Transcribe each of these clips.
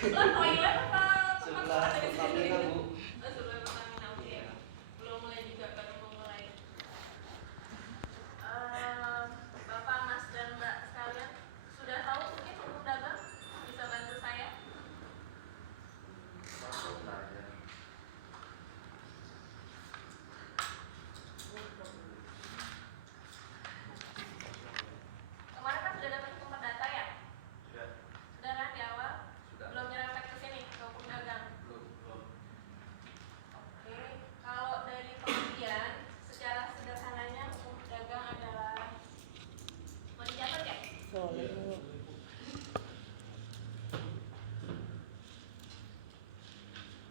Lah toilet apa tempat Sebelah ada di sini? Pertamina, Bu. Oh, sebelah Pertamina, oke. Iya. Belum mulai juga, baru mau mulai. Bapak, Mas, dan Mbak sekalian, sudah tahu mungkin hukum dagang? Bisa bantu saya? Masuk aja. Kemarin kan sudah dapat hukum perdata ya? Sudah. Sudah kan di awal? Sudah. Belum nyerempet ke sini, ke hukum dagang? Belum. Oke, kalau dari pengertian, secara sederhananya hukum dagang adalah mau dicatat ya? Boleh, Bu.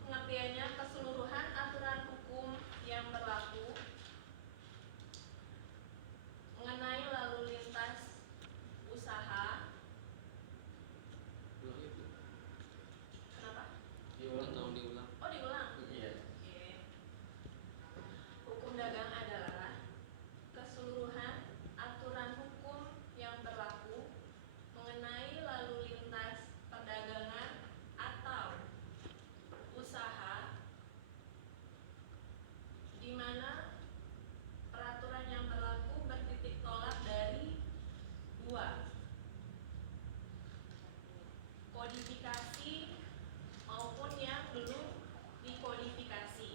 Pengertiannya keseluruhan aturan hukum yang berlaku mengenai lalu lintas usaha. Kenapa? Diulang. Diulang. Oh, diulang. Iya. Oke. Hukum dagang adalah keseluruhan aturan hukum yang berlaku mengenai lalu lintas perdagangan atau usaha di mana peraturan yang berlaku bertitik tolak dari dua, kodifikasi maupun yang belum dikodifikasi.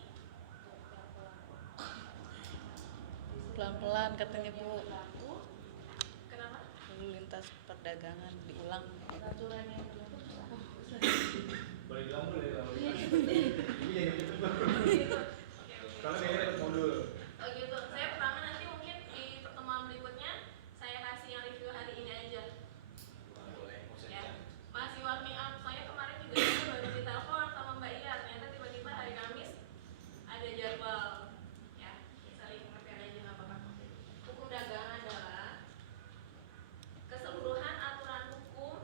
Pelan-pelan katanya, Bu. Kenapa? Lalu lintas perdagangan diulang. Peraturan yang berlaku. Boleh bilang boleh lah. Iya. Iya gitu. Gitu. Kalau dia dapat modul. Oh gitu. Saya pertama nanti mungkin di pertemuan berikutnya saya kasih yang review hari ini aja. Boleh. Ya. Masih warming up. Soalnya kemarin juga saya baru ditelepon sama Mbak Iya. Ternyata tiba-tiba hari Kamis ada jadwal. Ya, saling pengertian aja nggak apa-apa. Hukum dagang adalah keseluruhan aturan hukum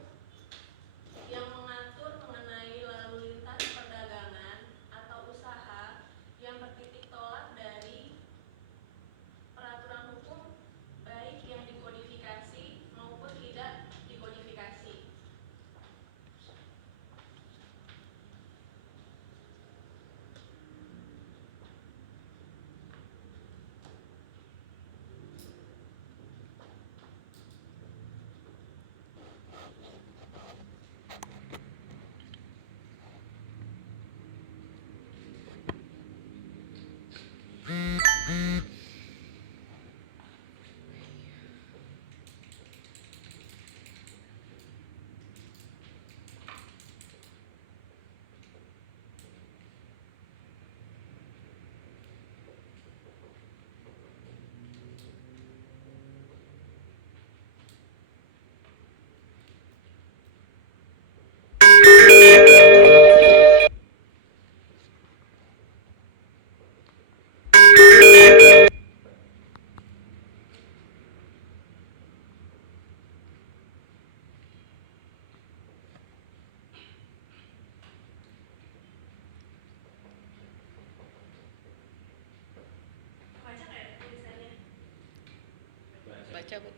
yang mengatur mengenai lalu lintas perdagangan atau usaha yang bertitik tolak dari peraturan hukum baik yang dikodifikasi maupun tidak dikodifikasi. Baca nggak ya tulisannya? Baca, Bu.